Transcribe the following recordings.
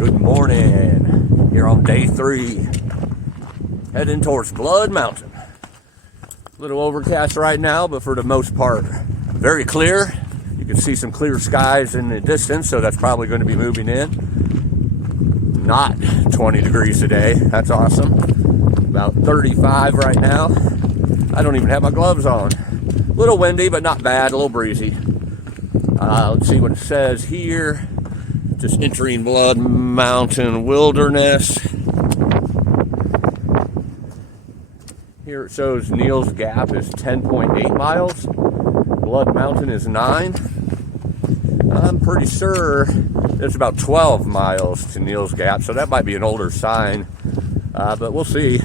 Good morning. Here on day 3, heading towards Blood Mountain. A little overcast right now, but for the most part, very clear. You can see some clear skies in the distance, so that's probably going to be moving in. Not 20 degrees today. That's awesome. About 35 right now. I don't even have my gloves on. A little windy, but not bad. A little breezy. Let's see what it says here. Just entering Blood Mountain Wilderness. Here it shows Neels Gap is 10.8 miles. Blood Mountain is 9. I'm pretty sure it's about 12 miles to Neels Gap, so that might be an older sign. But we'll see.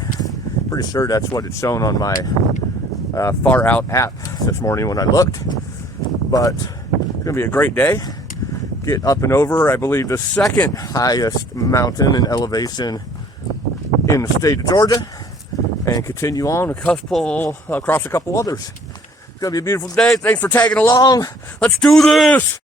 Pretty sure that's what it's shown on my Far Out app this morning when I looked. But it's going to be a great day. Get up and over, I believe, the second highest mountain in elevation in the state of Georgia, and continue on across a couple others. It's going to be a beautiful day. Thanks for tagging along. Let's do this.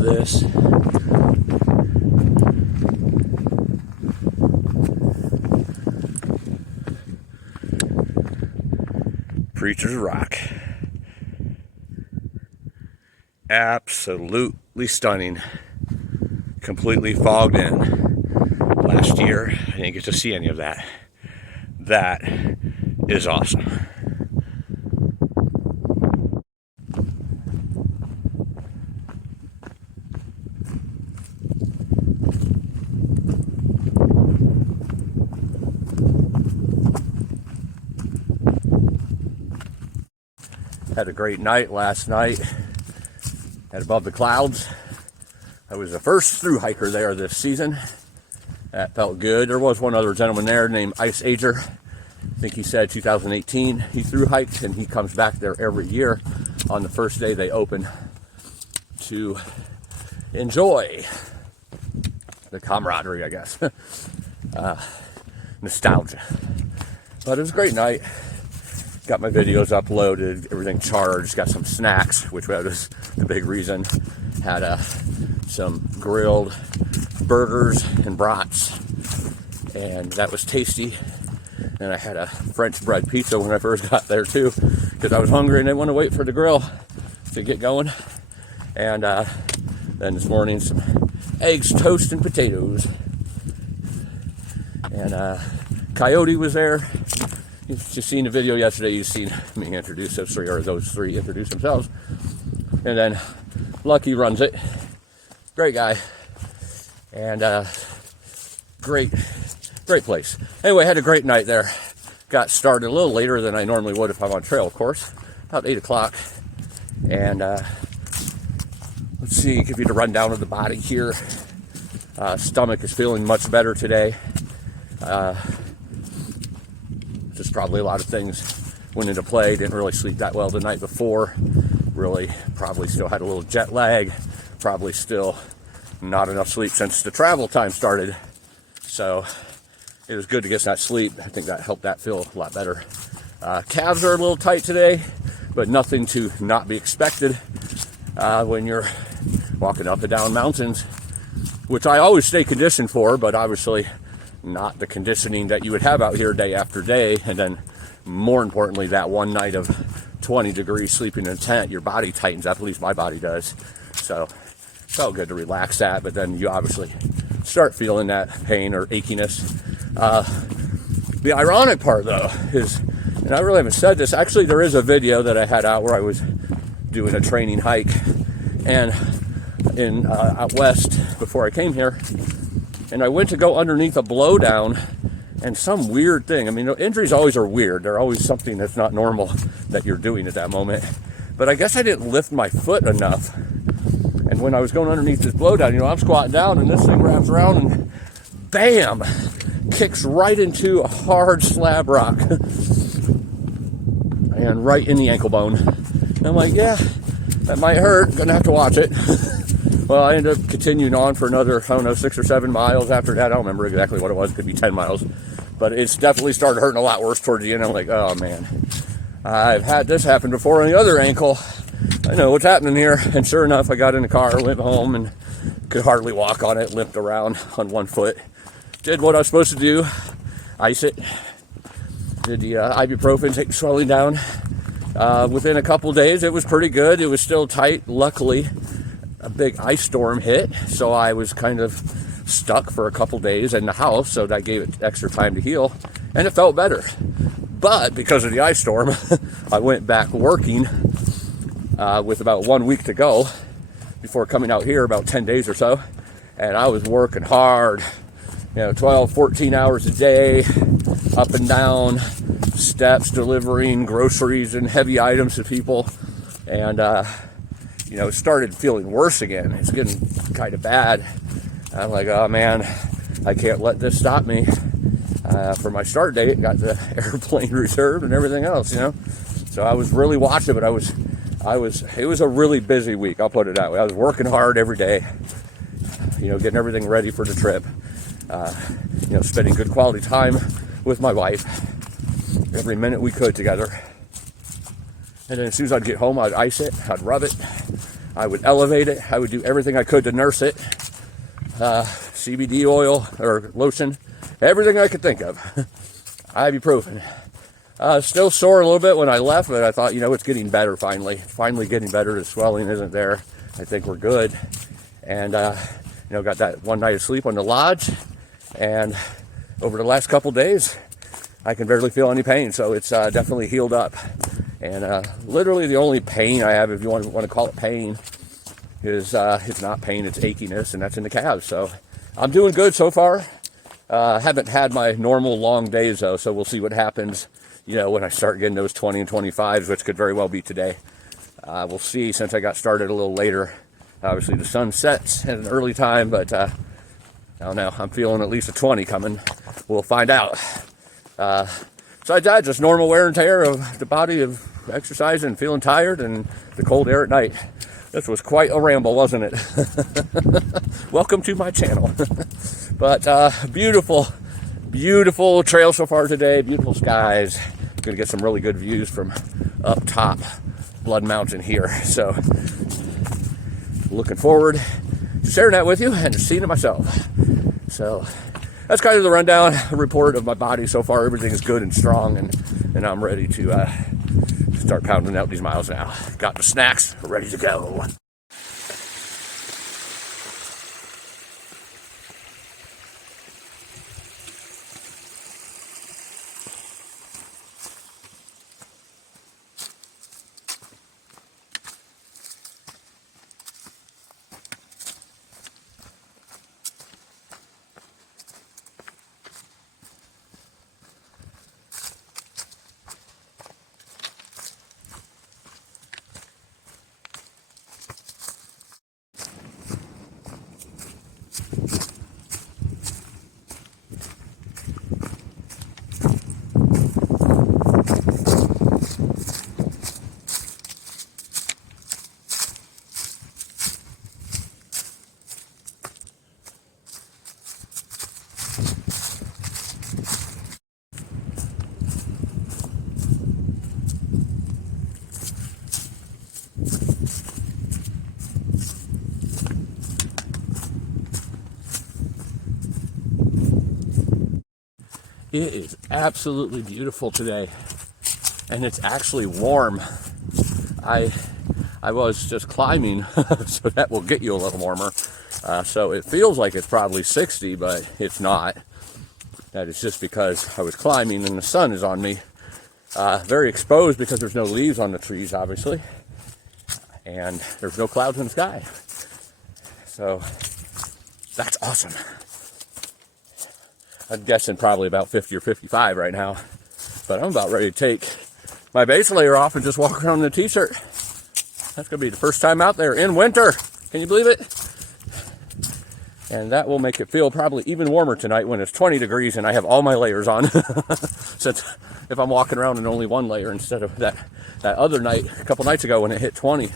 This. Preacher's Rock. Absolutely stunning. Completely fogged in. Last year, I didn't get to see any of that. That is awesome. Had a great night last night at Above the Clouds. I was the first through hiker there this season. That felt good. There was one other gentleman there named Ice Ager. I think he said 2018 he through hiked, and he comes back there every year on the first day they open to enjoy the camaraderie, I guess. Nostalgia. But it was a great night. Got my videos uploaded, everything charged, got some snacks, which was the big reason. Had some grilled burgers and brats, and that was tasty. And I had a French bread pizza when I first got there too, because I was hungry and didn't want to wait for the grill to get going. And then this morning, some eggs, toast, and potatoes. And Coyote was there. You've just seen the video yesterday. You've seen me introduce those three introduce themselves. And then Lucky runs it. Great guy. And great place. Anyway, had a great night there. Got started a little later than I normally would if I'm on trail, of course. About 8 o'clock. And let's see, give you the rundown of the body here. Stomach is feeling much better today. Just probably a lot of things went into play. Didn't really sleep that well the night before. Really probably still had a little jet lag. Probably still not enough sleep since the travel time started. So it was good to get that sleep. I think that helped that feel a lot better. Calves are a little tight today, but nothing to not be expected when you're walking up and down mountains, which I always stay conditioned for, but obviously not the conditioning that you would have out here day after day. And then more importantly, that one night of 20 degrees sleeping in a tent, your body tightens up, at least my body does. So felt good to relax that, but then you obviously start feeling that pain or achiness. The ironic part though is, and I really haven't said this, actually there is a video that I had out where I was doing a training hike and in out west before I came here, and I went to go underneath a blowdown, and some weird thing, I mean, injuries always are weird, they're always something that's not normal that you're doing at that moment, but I guess I didn't lift my foot enough, and when I was going underneath this blowdown, I'm squatting down and this thing wraps around and bam, kicks right into a hard slab rock and right in the ankle bone. And I'm like, yeah, that might hurt, gonna have to watch it. Well, I ended up continuing on for another, I don't know, 6 or 7 miles after that. I don't remember exactly what it was. It could be 10 miles. But it's definitely started hurting a lot worse towards the end. I'm like, oh, man. I've had this happen before on the other ankle. I know what's happening here. And sure enough, I got in the car, went home, and could hardly walk on it. Limped around on one foot. Did what I was supposed to do. Ice it. Did the ibuprofen, take the swelling down. Within a couple days, it was pretty good. It was still tight, luckily. A big ice storm hit, so I was kind of stuck for a couple days in the house, so that gave it extra time to heal, and it felt better. But because of the ice storm, I went back working with about 1 week to go before coming out here, about 10 days or so, and I was working hard, 12, 14 hours a day, up and down steps, delivering groceries and heavy items to people, and it started feeling worse again. It's getting kind of bad. I'm like, oh man, I can't let this stop me. For my start date, got the airplane reserved and everything else, So I was really watching, but it was a really busy week, I'll put it that way. I was working hard every day, getting everything ready for the trip. Spending good quality time with my wife, every minute we could together. And then as soon as I'd get home, I'd ice it, I'd rub it, I would elevate it, I would do everything I could to nurse it. CBD oil or lotion, everything I could think of. Ibuprofen. Still sore a little bit when I left, but I thought, it's getting better finally. Finally getting better. The swelling isn't there. I think we're good. And, got that one night of sleep on the lodge. And over the last couple days, I can barely feel any pain. So it's definitely healed up. And literally the only pain I have, if you want to call it pain, is it's not pain, it's achiness, and that's in the calves. So I'm doing good so far. Haven't had my normal long days though, so we'll see what happens, when I start getting those 20 and 25s, which could very well be today. We'll see, since I got started a little later. Obviously the sun sets at an early time, but I don't know, I'm feeling at least a 20 coming. We'll find out. Besides that, just normal wear and tear of the body, of exercising and feeling tired, and the cold air at night. This was quite a ramble, wasn't it? Welcome to my channel. But beautiful, beautiful trail so far today. Beautiful skies. Gonna get some really good views from up top Blood Mountain here. So looking forward to sharing that with you and seeing it myself. So that's kind of the rundown report of my body so far. Everything is good and strong, and I'm ready to start pounding out these miles now. Got the snacks ready to go. It is absolutely beautiful today, and it's actually warm. I was just climbing, so that will get you a little warmer. So it feels like it's probably 60, but it's not. That is just because I was climbing and the sun is on me. Very exposed because there's no leaves on the trees, obviously, and there's no clouds in the sky. So that's awesome. I'm guessing probably about 50 or 55 right now, but I'm about ready to take my base layer off and just walk around in a t-shirt. That's gonna be the first time out there in winter. Can you believe it? And that will make it feel probably even warmer tonight when it's 20 degrees and I have all my layers on. Since if I'm walking around in only one layer instead of that other night, a couple nights ago when it hit 20,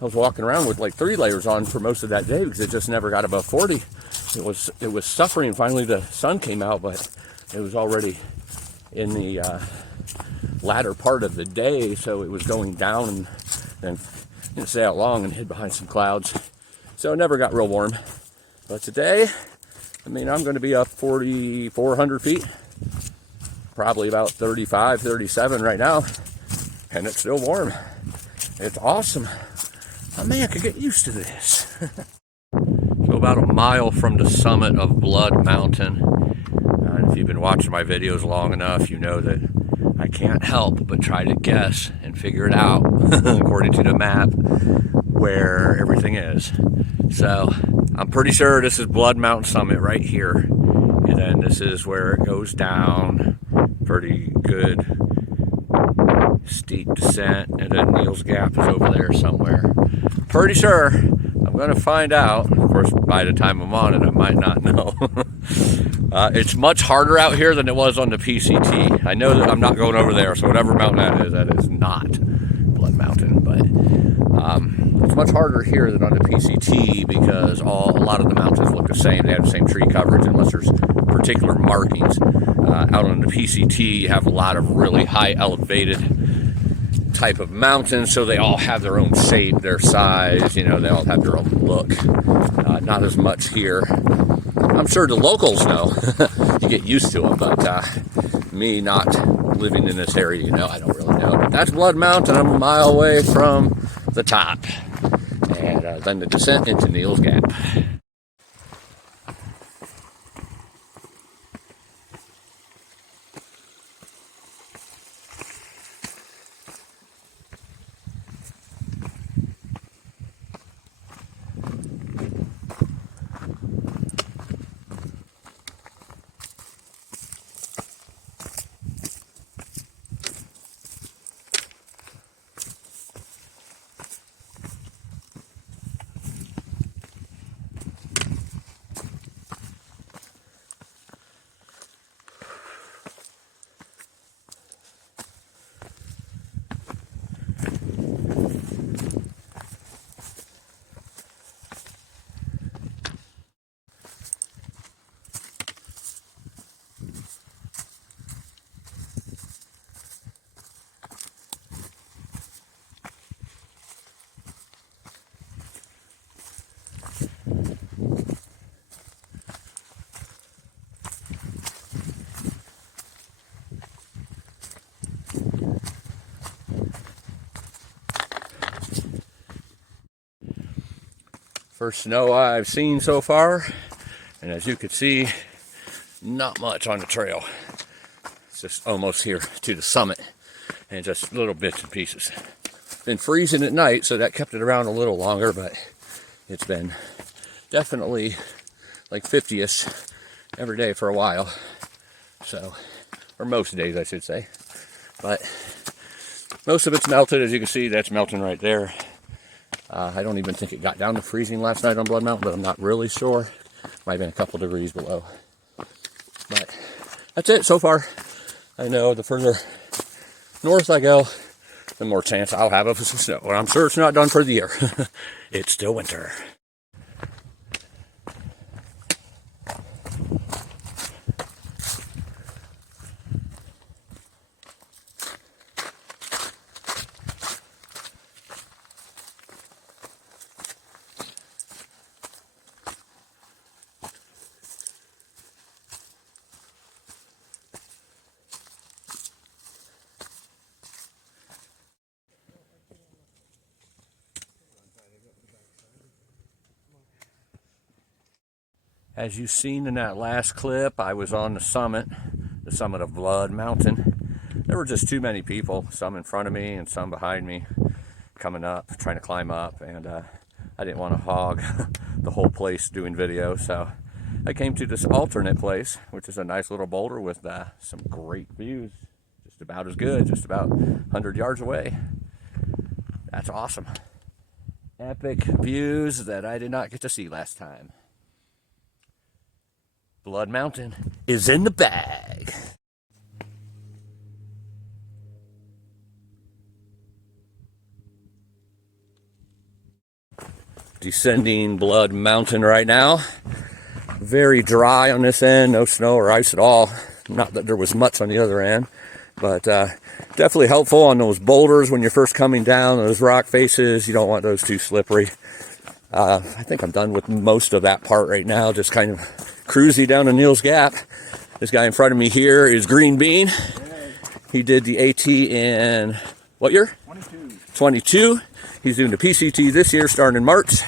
I was walking around with like 3 layers on for most of that day because it just never got above 40. It was suffering. Finally the sun came out, but it was already in the latter part of the day, so it was going down and then didn't stay out long and hid behind some clouds. So it never got real warm. But today, I mean, I'm going to be up 4,400 feet, probably about 35, 37 right now, and it's still warm. It's awesome. A man could get used to this. So about a mile from the summit of Blood Mountain, and if you've been watching my videos long enough, you know that I can't help but try to guess and figure it out, according to the map, where everything is. So I'm pretty sure this is Blood Mountain Summit right here, and then this is where it goes down. Pretty good steep descent, and then Neels Gap is over there somewhere. Pretty sure. I'm going to find out. Of course, by the time I'm on it, I might not know. It's much harder out here than it was on the PCT. I know that I'm not going over there, so whatever mountain that is not Blood Mountain. But it's much harder here than on the PCT because a lot of the mountains look the same. They have the same tree coverage unless there's particular markings. Out on the PCT, you have a lot of really high elevated type of mountains, so they all have their own shape, their size, you know, they all have their own look. Not as much here. I'm sure the locals know. You get used to them, but me not living in this area, you know, I don't really know. But that's Blood Mountain. I'm a mile away from the top, and then the descent into Neels Gap. First snow I've seen so far, and as you can see, not much on the trail. It's just almost here to the summit, and just little bits and pieces. Been freezing at night, so that kept it around a little longer, but it's been definitely like 50-ish every day for a while. So, or most days I should say. But most of it's melted, as you can see, that's melting right there. I don't even think it got down to freezing last night on Blood Mountain, but I'm not really sure. Might have been a couple degrees below. But that's it so far. I know the further north I go, the more chance I'll have of some snow. Well, I'm sure it's not done for the year. It's still winter. As you've seen in that last clip, I was on the summit of Blood Mountain. There were just too many people, some in front of me and some behind me, coming up, trying to climb up, and I didn't want to hog the whole place doing video, so I came to this alternate place, which is a nice little boulder with some great views, just about as good, just about 100 yards away. That's awesome. Epic views that I did not get to see last time. Blood Mountain is in the bag. Descending Blood Mountain right now. Very dry on this end, no snow or ice at all. Not that there was much on the other end, but definitely helpful on those boulders when you're first coming down, those rock faces. You don't want those too slippery. I think I'm done with most of that part right now, just kind of cruising down to Neels Gap. This guy in front of me here is Green Bean. He did the AT in what year? 22. He's doing the PCT this year, starting in March.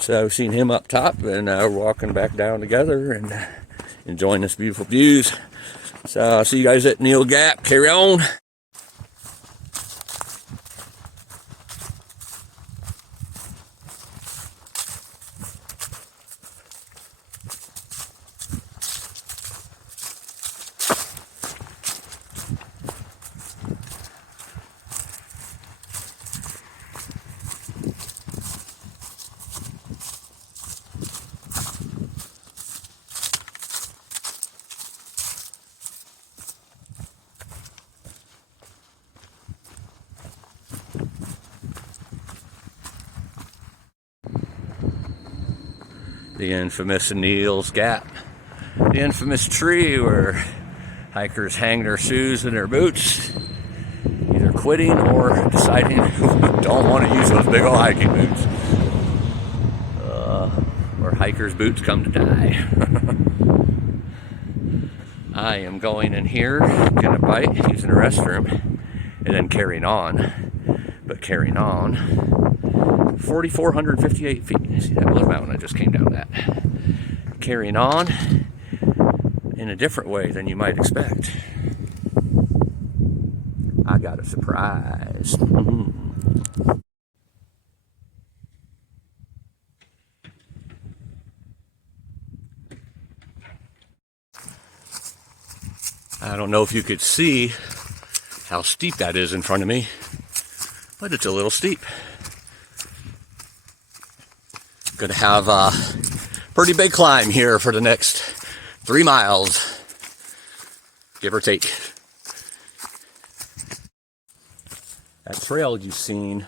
So I've seen him up top, and we're walking back down together and enjoying this beautiful views. So I'll see you guys at Neels Gap. Carry on. The infamous Neels Gap, the infamous tree where hikers hang their shoes and their boots, either quitting or deciding don't want to use those big old hiking boots, where hikers' boots come to die. I am going in here, getting a bite, using the restroom, and then carrying on. But carrying on 4,458 feet. See that Blood Mountain I just came down that. Carrying on in a different way than you might expect. I got a surprise. I don't know if you could see how steep that is in front of me, but it's a little steep. Gonna have a pretty big climb here for the next 3 miles, give or take. That trail you've seen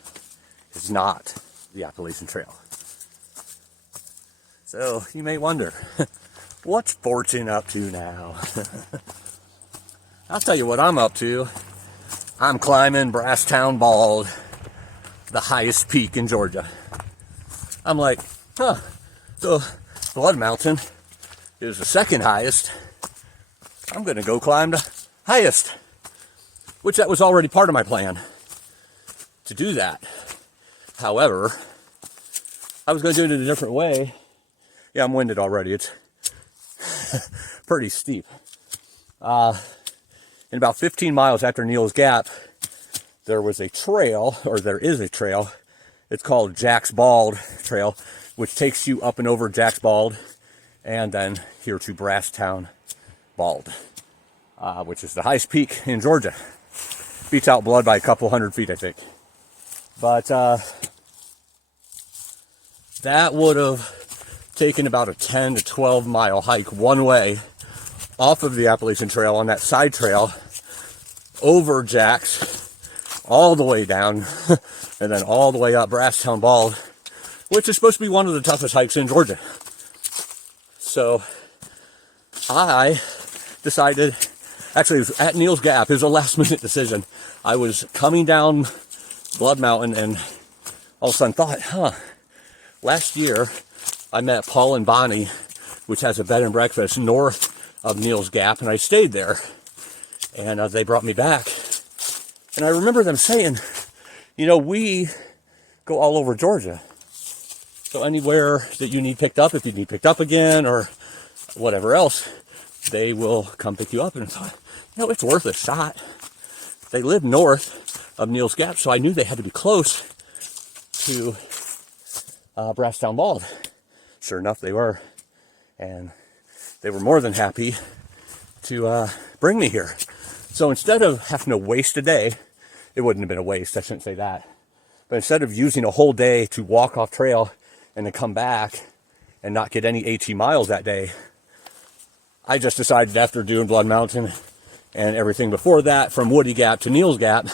is not the Appalachian Trail. So you may wonder, what's Fortune up to now? I'll tell you what I'm up to. I'm climbing Brasstown Bald, the highest peak in Georgia. I'm like, so Blood Mountain is the second highest. I'm gonna go climb the highest, which that was already part of my plan to do that. However, I was gonna do it in a different way. Yeah, I'm winded already. It's pretty steep. In about 15 miles after Neels Gap, there was a trail, or there is a trail. It's called Jack's Bald Trail, which takes you up and over Jack's Bald, and then here to Brasstown Bald, which is the highest peak in Georgia. Beats out Blood by a couple hundred feet, I think. But that would have taken about a 10 to 12 mile hike one way off of the Appalachian Trail on that side trail over Jack's, all the way down, and then all the way up Brasstown Bald, which is supposed to be one of the toughest hikes in Georgia. So I decided, actually it was at Neels Gap, it was a last minute decision. I was coming down Blood Mountain and all of a sudden thought, last year I met Paul and Bonnie, which has a bed and breakfast north of Neels Gap, and I stayed there, and they brought me back. And I remember them saying, you know, we go all over Georgia. So anywhere that you need picked up, if you need picked up again or whatever else, they will come pick you up. And I thought, it's worth a shot. They live north of Neels Gap, so I knew they had to be close to Brasstown Bald. Sure enough, they were. And they were more than happy to bring me here. So instead of having to waste a day, it wouldn't have been a waste, I shouldn't say that. But instead of using a whole day to walk off trail and then come back and not get any AT miles that day, I just decided after doing Blood Mountain and everything before that, from Woody Gap to Neels Gap,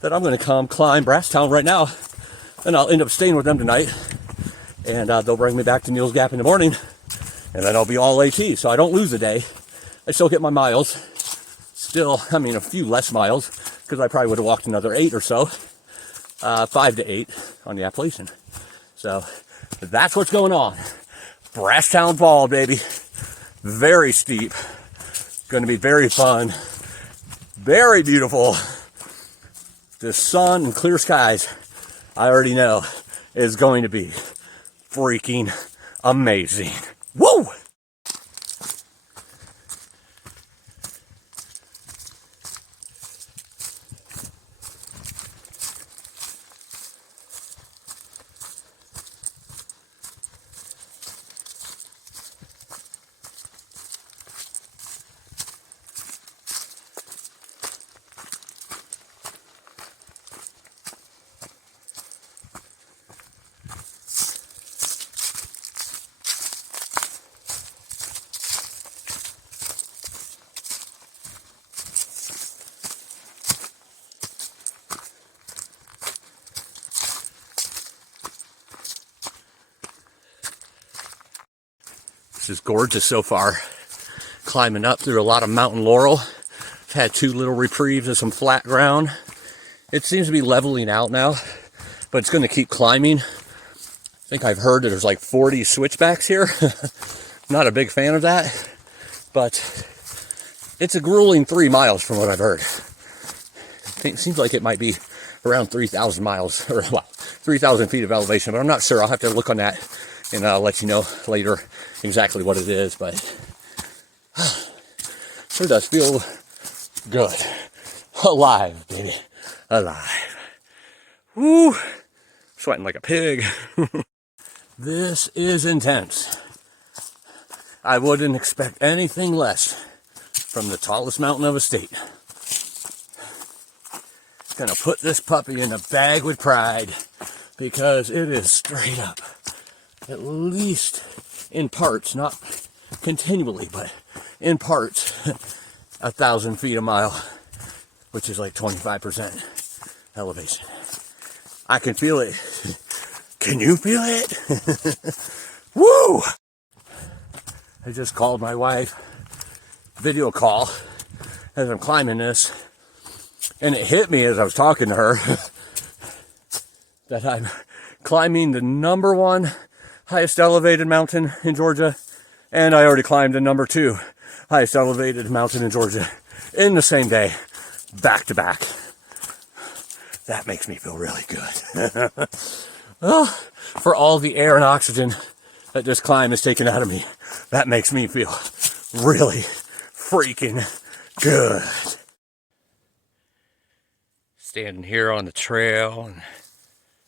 that I'm going to come climb Brasstown right now. And I'll end up staying with them tonight. And they'll bring me back to Neels Gap in the morning. And then I'll be all AT. So I don't lose a day. I still get my miles. Still, a few less miles, because I probably would have walked another 8 or so. 5 to 8 on the Appalachian. So that's what's going on. Brasstown Bald, baby. Very steep. Going to be very fun. Very beautiful. The sun and clear skies, I already know, is going to be freaking amazing. Woo! This is gorgeous so far. Climbing up through a lot of mountain laurel. I've had 2 little reprieves of some flat ground. It seems to be leveling out now, but it's going to keep climbing. I think I've heard that there's like 40 switchbacks here. Not a big fan of that, but it's a grueling 3 miles from what I've heard. It seems like it might be around 3,000 miles, or 3,000 feet of elevation, but I'm not sure. I'll have to look on that and I'll let you know later exactly what it is, but sure does feel good. Alive, baby. Alive. Woo! Sweating like a pig. This is intense. I wouldn't expect anything less from the tallest mountain of a state. Gonna put this puppy in a bag with pride because it is straight up. At least in parts, not continually, but in parts, 1,000 feet a mile, which is like 25% elevation. I can feel it. Can you feel it? Woo! I just called my wife, video call, as I'm climbing this, and it hit me as I was talking to her that I'm climbing the #1 highest elevated mountain in Georgia, and I already climbed the #2 highest elevated mountain in Georgia in the same day, back to back. That makes me feel really good. Oh, for all the air and oxygen that this climb has taken out of me, that makes me feel really freaking good. Standing here on the trail and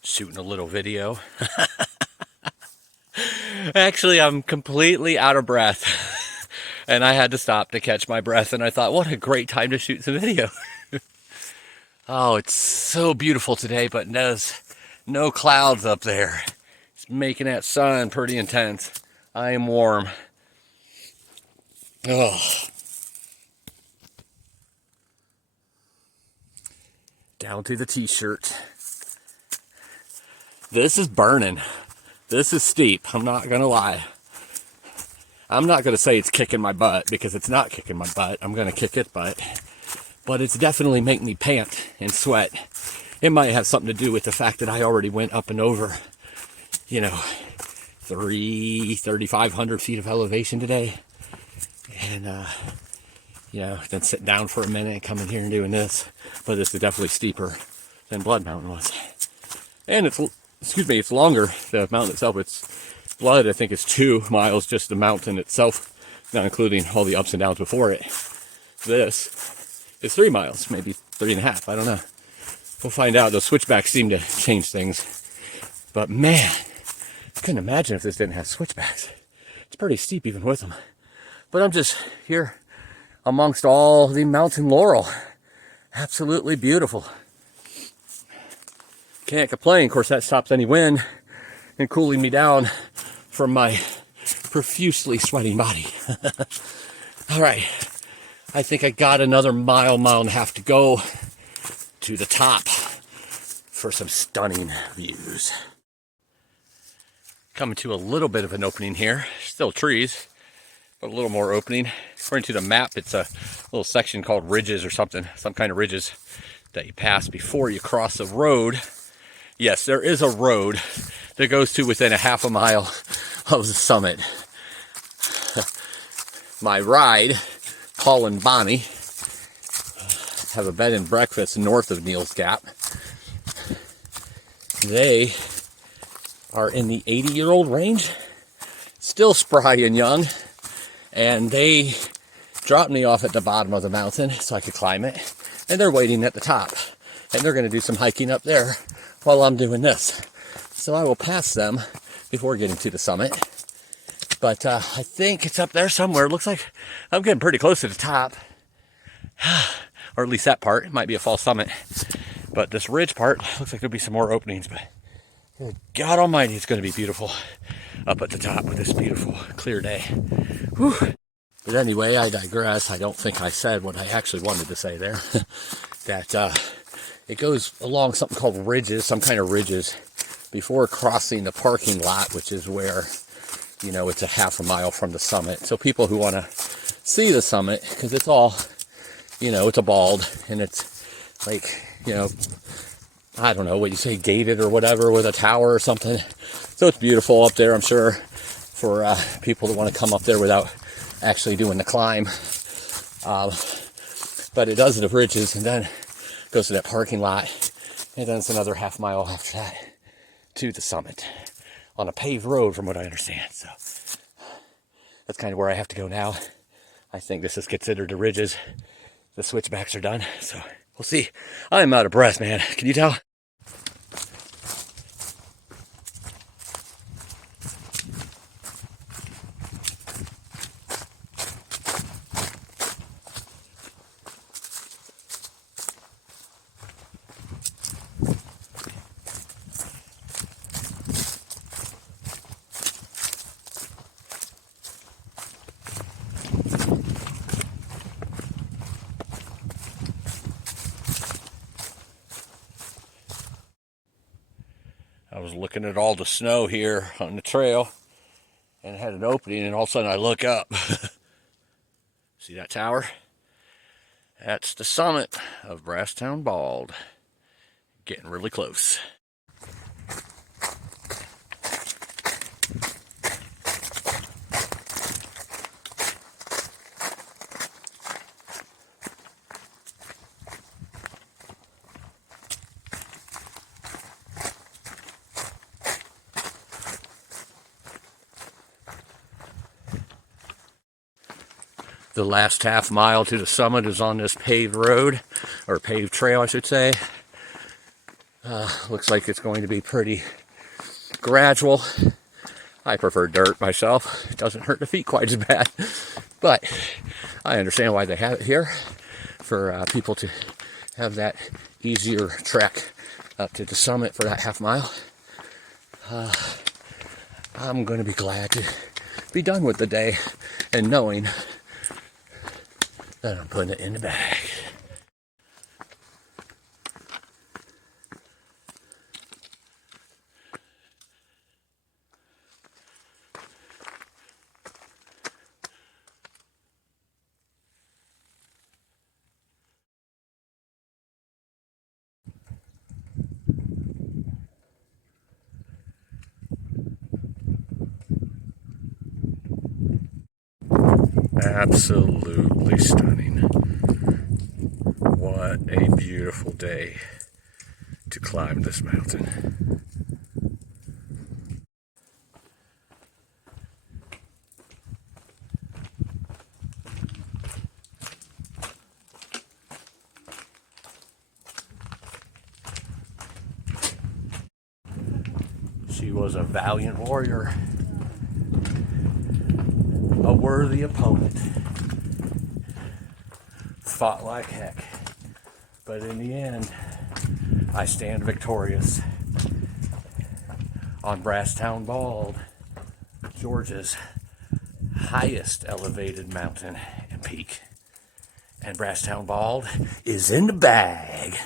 shooting a little video. Actually, I'm completely out of breath, and I had to stop to catch my breath, and I thought, what a great time to shoot some video. Oh, it's so beautiful today, but there's no clouds up there. It's making that sun pretty intense. I am warm. Oh. Down to the t-shirt. This is burning. This is steep, I'm not gonna lie. I'm not gonna say it's kicking my butt, because it's not kicking my butt. I'm gonna kick its butt. But it's definitely making me pant and sweat. It might have something to do with the fact that I already went up and over, 3,500 feet of elevation today. And, then sit down for a minute and come in here and doing this. But this is definitely steeper than Blood Mountain was. And it's excuse me, it's longer, the mountain itself. It's Blood, I think, is 2 miles, just the mountain itself, not including all the ups and downs before it. This is 3 miles, maybe 3.5, I don't know. We'll find out. Those switchbacks seem to change things. But man, I couldn't imagine if this didn't have switchbacks. It's pretty steep even with them. But I'm just here amongst all the mountain laurel. Absolutely beautiful. Can't complain. Of course, that stops any wind and cooling me down from my profusely sweating body. All right. I think I got another mile and a half to go to the top for some stunning views. Coming to a little bit of an opening here. Still trees, but a little more opening. According to the map, it's a little section called ridges or something, some kind of ridges that you pass before you cross the road. Yes, there is a road that goes to within a half a mile of the summit. My ride, Paul and Bonnie, have a bed and breakfast north of Neels Gap. They are in the 80-year-old range, still spry and young, and they dropped me off at the bottom of the mountain so I could climb it, and they're waiting at the top, and they're going to do some hiking up there while I'm doing this. So I will pass them before getting to the summit, but I think it's up there somewhere. It looks like I'm getting pretty close to the top, or at least that part. It might be a false summit, but this ridge part looks like there'll be some more openings. But good God Almighty, it's going to be beautiful up at the top with this beautiful clear day. Whew. But anyway, I digress. I don't think I said what I actually wanted to say there. That it goes along something called ridges, some kind of ridges, before crossing the parking lot, which is where, you know, it's a half a mile from the summit. So people who want to see the summit, because it's all, you know, it's a bald, and it's like, you know, I don't know what you say, gated or whatever, with a tower or something. So it's beautiful up there, I'm sure, for people that want to come up there without actually doing the climb. But it does the ridges, and then goes to that parking lot, and then it's another half mile after that to the summit on a paved road, from what I understand. So that's kind of where I have to go now. I think this is considered the ridges. The switchbacks are done, so we'll see. I'm out of breath, man. Can you tell? I was looking at all the snow here on the trail, and it had an opening, and all of a sudden I look up. See that tower? That's the summit of Brasstown Bald. Getting really close. The last half mile to the summit is on this paved road, or paved trail, I should say. Looks like it's going to be pretty gradual. I prefer dirt myself. It doesn't hurt the feet quite as bad. But I understand why they have it here, for people to have that easier trek up to the summit for that half mile. I'm going to be glad to be done with the day and knowing that I'm putting it in the bag. Absolutely stunning. What a beautiful day to climb this mountain. She was a valiant warrior, a worthy opponent, fought like heck, but in the end, I stand victorious on Brasstown Bald, Georgia's highest elevated mountain and peak. And Brasstown Bald is in the bag.